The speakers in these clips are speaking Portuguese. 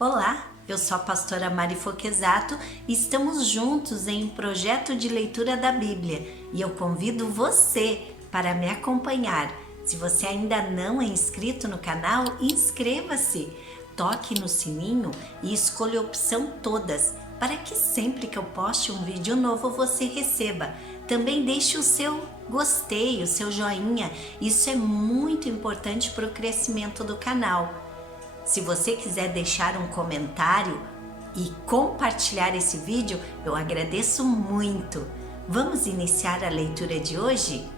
Olá, eu sou a pastora Mari Foquesato e estamos juntos em um projeto de leitura da Bíblia e eu convido você para me acompanhar. Se você ainda não é inscrito no canal, inscreva-se, toque no sininho e escolha a opção todas para que sempre que eu poste um vídeo novo você receba. Também deixe o seu gostei, o seu joinha, isso é muito importante para o crescimento do canal. Se você quiser deixar um comentário e compartilhar esse vídeo, eu agradeço muito. Vamos iniciar a leitura de hoje?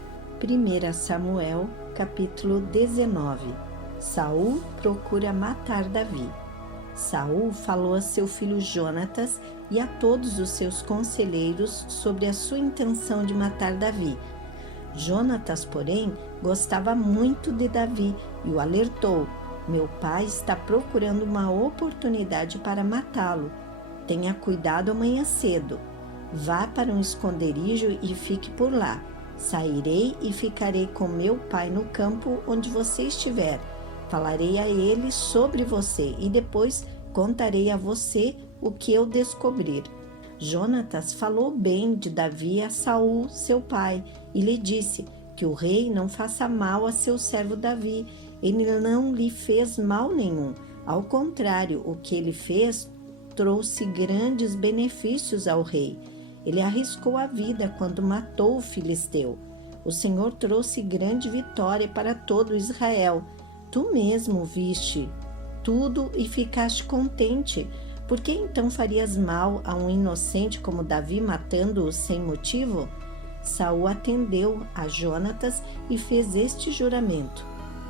1 Samuel, capítulo 19. Saul procura matar Davi. Saul falou a seu filho Jonatas e a todos os seus conselheiros sobre a sua intenção de matar Davi. Jonatas, porém, gostava muito de Davi e o alertou: meu pai está procurando uma oportunidade para matá-lo. Tenha cuidado amanhã cedo. Vá para um esconderijo e fique por lá. Sairei e ficarei com meu pai no campo onde você estiver. Falarei a ele sobre você e depois contarei a você o que eu descobrir. Jonatas falou bem de Davi a Saul, seu pai, e lhe disse que o rei não faça mal a seu servo Davi. Ele não lhe fez mal nenhum. Ao contrário, o que ele fez trouxe grandes benefícios ao rei. Ele arriscou a vida quando matou o filisteu. O Senhor trouxe grande vitória para todo Israel. Tu mesmo viste tudo e ficaste contente. Por que então farias mal a um inocente como Davi, matando-o sem motivo? Saul atendeu a Jonatas e fez este juramento: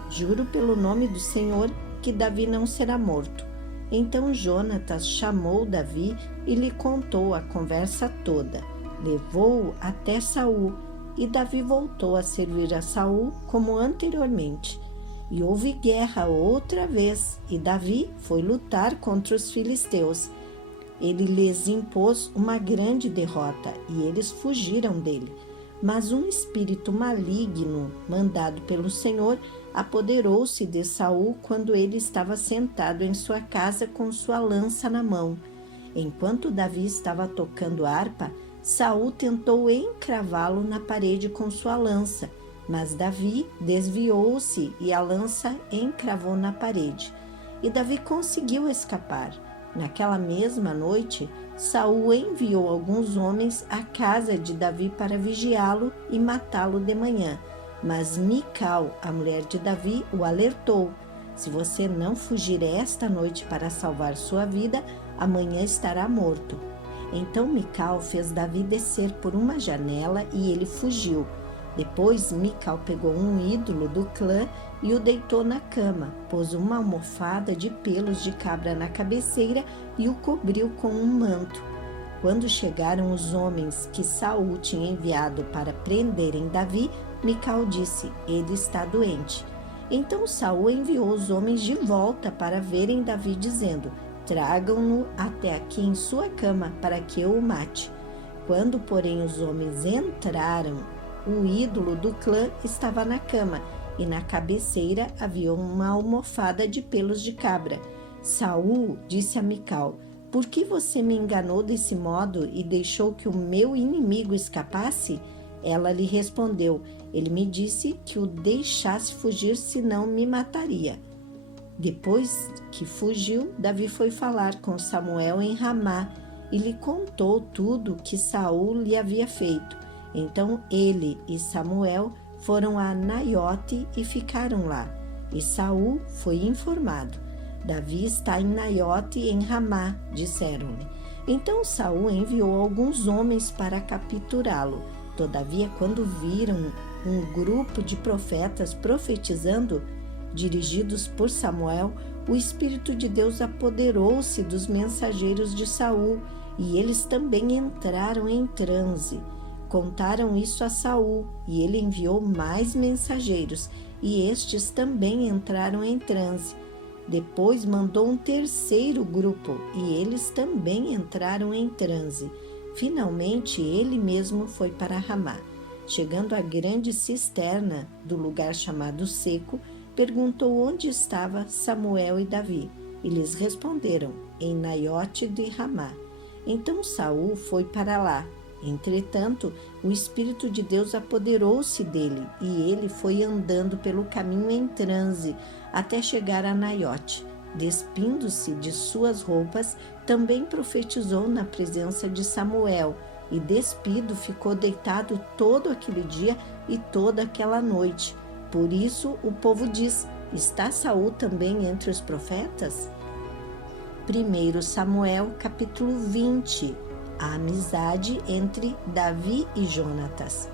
juro pelo nome do Senhor que Davi não será morto. Então Jonatas chamou Davi e lhe contou a conversa toda. Levou-o até Saul e Davi voltou a servir a Saul como anteriormente. E houve guerra outra vez e Davi foi lutar contra os filisteus. Ele lhes impôs uma grande derrota e eles fugiram dele. Mas um espírito maligno, mandado pelo Senhor, apoderou-se de Saul quando ele estava sentado em sua casa com sua lança na mão. Enquanto Davi estava tocando harpa, Saul tentou encravá-lo na parede com sua lança, mas Davi desviou-se e a lança encravou na parede. E Davi conseguiu escapar. Naquela mesma noite, Saul enviou alguns homens à casa de Davi para vigiá-lo e matá-lo de manhã. Mas Mical, a mulher de Davi, o alertou: se você não fugir esta noite para salvar sua vida, amanhã estará morto. Então Mical fez Davi descer por uma janela e ele fugiu. Depois Mical pegou um ídolo do clã e o deitou na cama, pôs uma almofada de pelos de cabra na cabeceira e o cobriu com um manto. Quando chegaram os homens que Saul tinha enviado para prenderem Davi, Mical disse: ele está doente. Então Saul enviou os homens de volta para verem Davi, dizendo: tragam-no até aqui em sua cama para que eu o mate. Quando, porém, os homens entraram, o ídolo do clã estava na cama e na cabeceira havia uma almofada de pelos de cabra. Saul disse a Mical: por que você me enganou desse modo e deixou que o meu inimigo escapasse? Ela lhe respondeu: ele me disse que o deixasse fugir, senão me mataria. Depois que fugiu, Davi foi falar com Samuel em Ramá e lhe contou tudo que Saul lhe havia feito. Então ele e Samuel foram a Naiote e ficaram lá. E Saul foi informado: Davi está em Naiote em Ramá, disseram-lhe. Então Saul enviou alguns homens para capturá-lo. Todavia, quando viram um grupo de profetas profetizando, dirigidos por Samuel, o Espírito de Deus apoderou-se dos mensageiros de Saul, e eles também entraram em transe. Contaram isso a Saul, e ele enviou mais mensageiros, e estes também entraram em transe. Depois mandou um terceiro grupo, e eles também entraram em transe. Finalmente, ele mesmo foi para Ramá. Chegando à grande cisterna do lugar chamado Seco, perguntou onde estava Samuel e Davi. E lhes responderam: em Naiote de Ramá. Então Saul foi para lá. Entretanto, o Espírito de Deus apoderou-se dele, e ele foi andando pelo caminho em transe, até chegar a Naiote. Despindo-se de suas roupas, também profetizou na presença de Samuel, e despido ficou deitado todo aquele dia e toda aquela noite. Por isso o povo diz: está Saul também entre os profetas? 1 Samuel capítulo 20. A amizade entre Davi e Jonatas.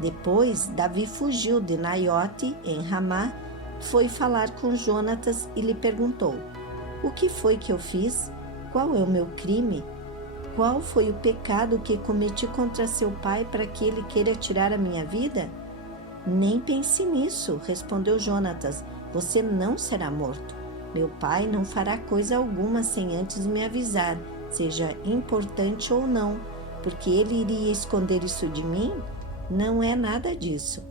Depois, Davi fugiu de Naiote, em Ramá, foi falar com Jonatas e lhe perguntou: o que foi que eu fiz? Qual é o meu crime? Qual foi o pecado que cometi contra seu pai para que ele queira tirar a minha vida? Nem pense nisso, respondeu Jonatas. Você não será morto. Meu pai não fará coisa alguma sem antes me avisar, seja importante ou não, porque ele iria esconder isso de mim? Não é nada disso.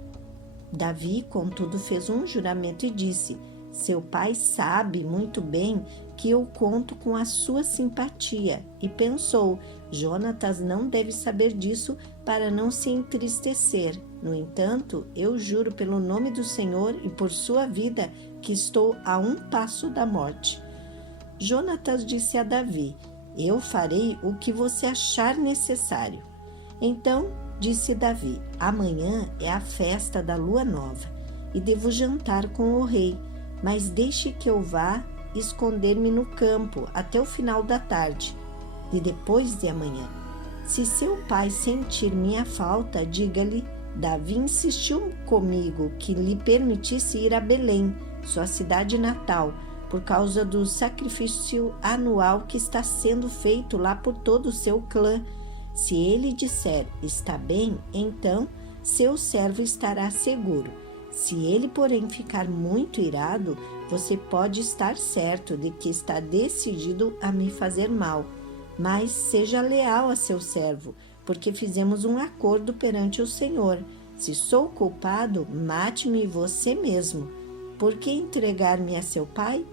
Davi, contudo, fez um juramento e disse: seu pai sabe muito bem que eu conto com a sua simpatia. E pensou: Jonatas não deve saber disso para não se entristecer. No entanto, eu juro pelo nome do Senhor e por sua vida que estou a um passo da morte. Jonatas disse a Davi: eu farei o que você achar necessário. Então disse Davi: amanhã é a festa da lua nova e devo jantar com o rei, mas deixe que eu vá esconder-me no campo até o final da tarde e depois de amanhã. Se seu pai sentir minha falta, diga-lhe: Davi insistiu comigo que lhe permitisse ir a Belém, sua cidade natal, por causa do sacrifício anual que está sendo feito lá por todo o seu clã. Se ele disser: está bem, então seu servo estará seguro. Se ele, porém, ficar muito irado, você pode estar certo de que está decidido a me fazer mal. Mas seja leal a seu servo, porque fizemos um acordo perante o Senhor. Se sou culpado, mate-me você mesmo. Por que entregar-me a seu pai?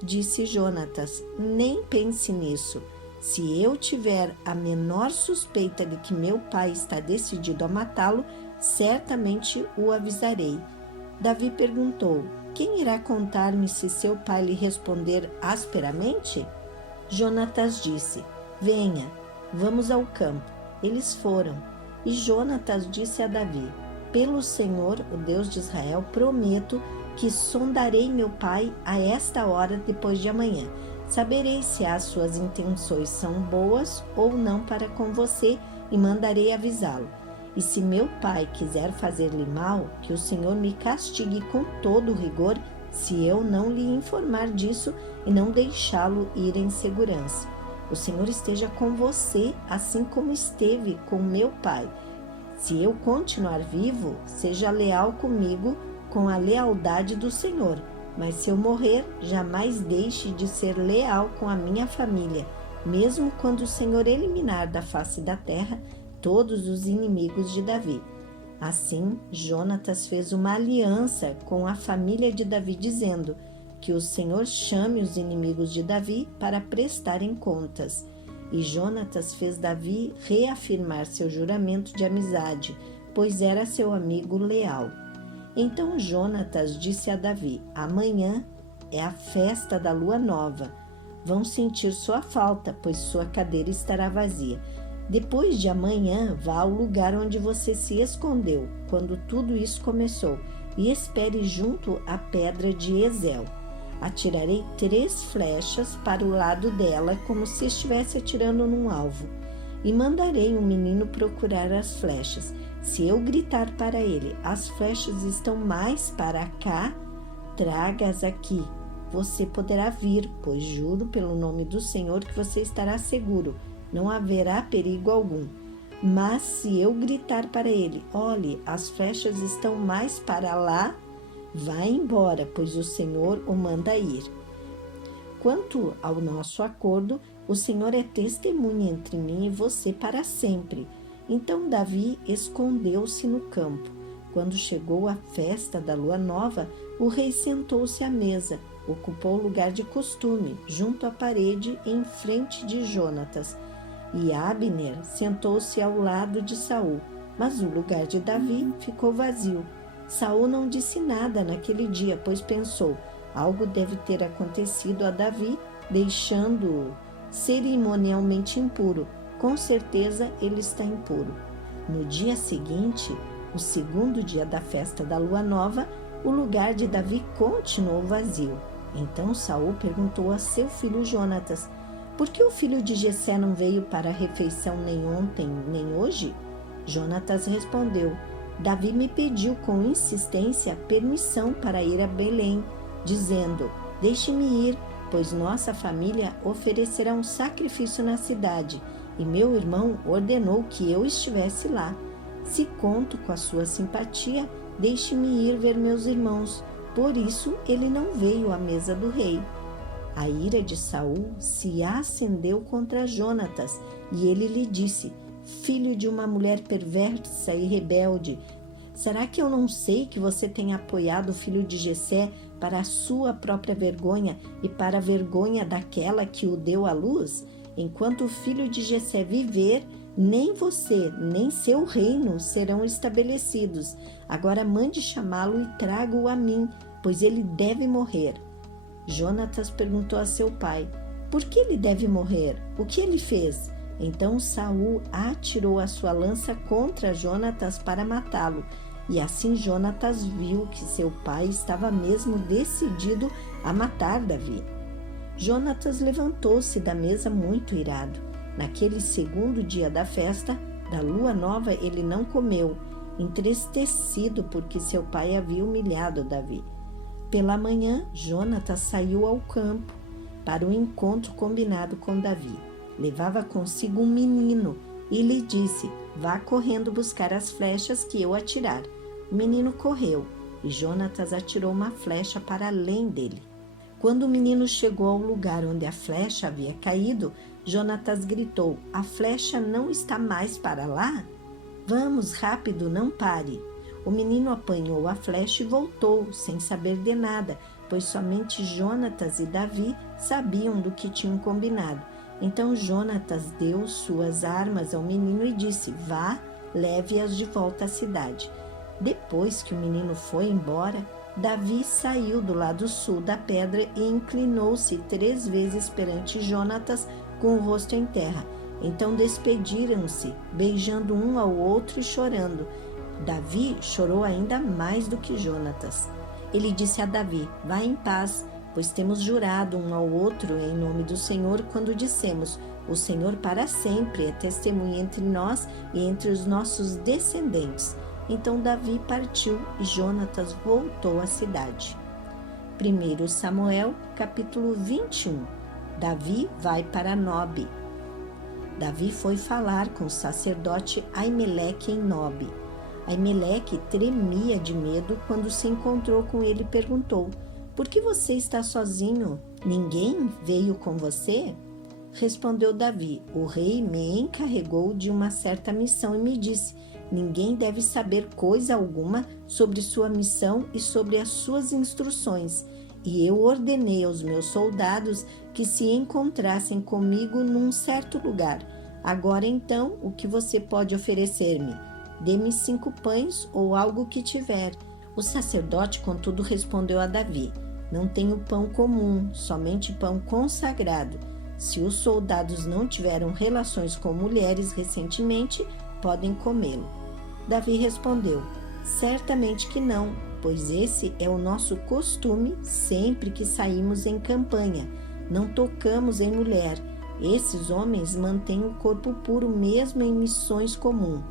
Disse Jonatas: nem pense nisso. Se eu tiver a menor suspeita de que meu pai está decidido a matá-lo, certamente o avisarei. Davi perguntou: quem irá contar-me se seu pai lhe responder asperamente? Jonatas disse: venha, vamos ao campo. Eles foram. E Jonatas disse a Davi: pelo Senhor, o Deus de Israel, prometo que sondarei meu pai a esta hora depois de amanhã. Saberei se as suas intenções são boas ou não para com você e mandarei avisá-lo. E se meu pai quiser fazer-lhe mal, que o Senhor me castigue com todo rigor, se eu não lhe informar disso e não deixá-lo ir em segurança. O Senhor esteja com você, assim como esteve com meu pai. Se eu continuar vivo, seja leal comigo com a lealdade do Senhor. Mas se eu morrer, jamais deixe de ser leal com a minha família, mesmo quando o Senhor eliminar da face da terra todos os inimigos de Davi. Assim, Jonatas fez uma aliança com a família de Davi, dizendo: que o Senhor chame os inimigos de Davi para prestarem contas. E Jonatas fez Davi reafirmar seu juramento de amizade, pois era seu amigo leal. Então Jonatas disse a Davi: amanhã é a festa da lua nova. Vão sentir sua falta, pois sua cadeira estará vazia. Depois de amanhã, vá ao lugar onde você se escondeu, quando tudo isso começou, e espere junto à pedra de Ezel. Atirarei 3 flechas para o lado dela, como se estivesse atirando num alvo. E mandarei um menino procurar as flechas. Se eu gritar para ele: as flechas estão mais para cá, traga-as aqui. Você poderá vir, pois juro pelo nome do Senhor que você estará seguro. Não haverá perigo algum. Mas se eu gritar para ele: olhe, as flechas estão mais para lá, vá embora, pois o Senhor o manda ir. Quanto ao nosso acordo, o Senhor é testemunha entre mim e você para sempre. Então Davi escondeu-se no campo. Quando chegou a festa da lua nova, o rei sentou-se à mesa. ocupou o lugar de costume, junto à parede em frente de Jonatas. E Abner sentou-se ao lado de Saul, mas o lugar de Davi ficou vazio. Saul não disse nada naquele dia, pois pensou: algo deve ter acontecido a Davi, deixando-o cerimonialmente impuro. Com certeza ele está impuro. No dia seguinte, o segundo dia da festa da lua nova, o lugar de Davi continuou vazio. Então Saul perguntou a seu filho Jonatas: por que o filho de Jessé não veio para a refeição nem ontem, nem hoje? Jonatas respondeu: Davi me pediu com insistência permissão para ir a Belém, dizendo: deixe-me ir, pois nossa família oferecerá um sacrifício na cidade, e meu irmão ordenou que eu estivesse lá. Se conto com a sua simpatia, deixe-me ir ver meus irmãos. Por isso ele não veio à mesa do rei. A ira de Saul se acendeu contra Jonatas, e ele lhe disse: filho de uma mulher perversa e rebelde, será que eu não sei que você tem apoiado o filho de Jessé para a sua própria vergonha e para a vergonha daquela que o deu à luz? Enquanto o filho de Jessé viver, nem você, nem seu reino serão estabelecidos. Agora mande chamá-lo e traga-o a mim, pois ele deve morrer. Jonatas perguntou a seu pai: por que ele deve morrer? O que ele fez? Então Saul atirou a sua lança contra Jonatas para matá-lo. E assim Jonatas viu que seu pai estava mesmo decidido a matar Davi. Jonatas levantou-se da mesa muito irado. Naquele segundo dia da festa da lua nova ele não comeu, entristecido porque seu pai havia humilhado Davi. Pela manhã, Jonatas saiu ao campo para o encontro combinado com Davi. Levava consigo um menino e lhe disse: vá correndo buscar as flechas que eu atirar. O menino correu e Jonatas atirou uma flecha para além dele. Quando o menino chegou ao lugar onde a flecha havia caído, Jonatas gritou: a flecha não está mais para lá? Vamos, rápido, não pare. O menino apanhou a flecha e voltou, sem saber de nada, pois somente Jonatas e Davi sabiam do que tinham combinado. Então Jonatas deu suas armas ao menino e disse: vá, leve-as de volta à cidade. Depois que o menino foi embora, Davi saiu do lado sul da pedra e inclinou-se 3 vezes perante Jonatas com o rosto em terra. Então despediram-se, beijando um ao outro e chorando. Davi chorou ainda mais do que Jonatas. Ele disse a Davi: vá em paz, pois temos jurado um ao outro em nome do Senhor quando dissemos: o Senhor para sempre é testemunha entre nós e entre os nossos descendentes. Então Davi partiu e Jonatas voltou à cidade. 1 Samuel, capítulo 21. Davi vai para Nobe. Davi foi falar com o sacerdote Aimeleque em Nobe. Aimeleque tremia de medo quando se encontrou com ele e perguntou: por que você está sozinho? Ninguém veio com você? Respondeu Davi: o rei me encarregou de uma certa missão e me disse: ninguém deve saber coisa alguma sobre sua missão e sobre as suas instruções. E eu ordenei aos meus soldados que se encontrassem comigo num certo lugar. Agora então, o que você pode oferecer-me? Dê-me 5 pães ou algo que tiver. O sacerdote, contudo, respondeu a Davi: não tenho pão comum, somente pão consagrado. Se os soldados não tiveram relações com mulheres recentemente, podem comê-lo. Davi respondeu: certamente que não, pois esse é o nosso costume sempre que saímos em campanha. Não tocamos em mulher. Esses homens mantêm o corpo puro mesmo em missões comuns,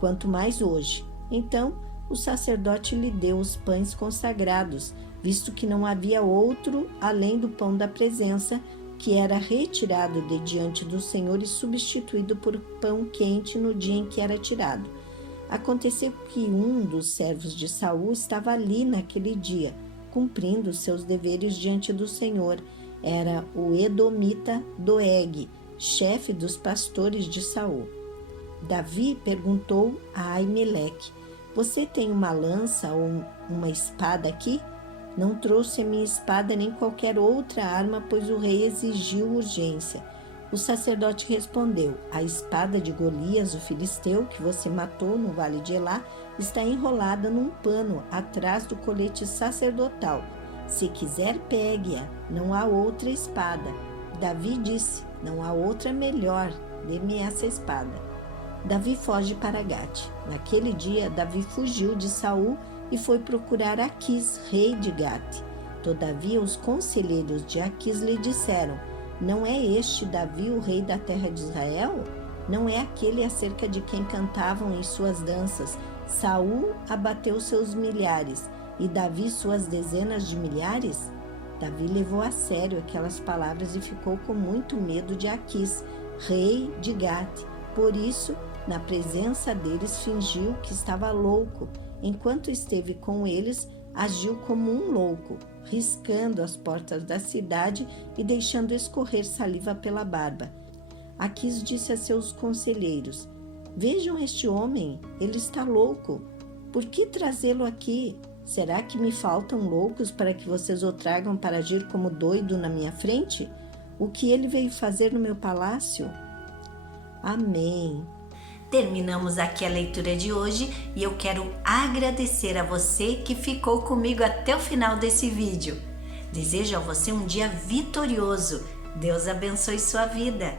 quanto mais hoje. Então o sacerdote lhe deu os pães consagrados, visto que não havia outro além do pão da presença, que era retirado de diante do Senhor e substituído por pão quente no dia em que era tirado. Aconteceu que um dos servos de Saul estava ali naquele dia, cumprindo seus deveres diante do Senhor. Era o edomita Doeg, chefe dos pastores de Saul. Davi perguntou a Aimeleque: você tem uma lança ou uma espada aqui? Não trouxe a minha espada nem qualquer outra arma, pois o rei exigiu urgência. O sacerdote respondeu: a espada de Golias, o filisteu, que você matou no vale de Elá, está enrolada num pano atrás do colete sacerdotal. Se quiser, pegue-a, não há outra espada. Davi disse: não há outra melhor, dê-me essa espada. Davi foge para Gate. Naquele dia, Davi fugiu de Saul e foi procurar Aquis, rei de Gate. Todavia, os conselheiros de Aquis lhe disseram: não é este Davi o rei da terra de Israel? Não é aquele acerca de quem cantavam em suas danças: Saul abateu seus milhares e Davi suas dezenas de milhares? Davi levou a sério aquelas palavras e ficou com muito medo de Aquis, rei de Gate. Por isso, na presença deles, fingiu que estava louco. Enquanto esteve com eles, agiu como um louco, riscando as portas da cidade e deixando escorrer saliva pela barba. Aquis disse a seus conselheiros: vejam este homem, ele está louco. Por que trazê-lo aqui? Será que me faltam loucos para que vocês o tragam para agir como doido na minha frente? O que ele veio fazer no meu palácio? Amém. Terminamos aqui a leitura de hoje e eu quero agradecer a você que ficou comigo até o final desse vídeo. Desejo a você um dia vitorioso. Deus abençoe sua vida.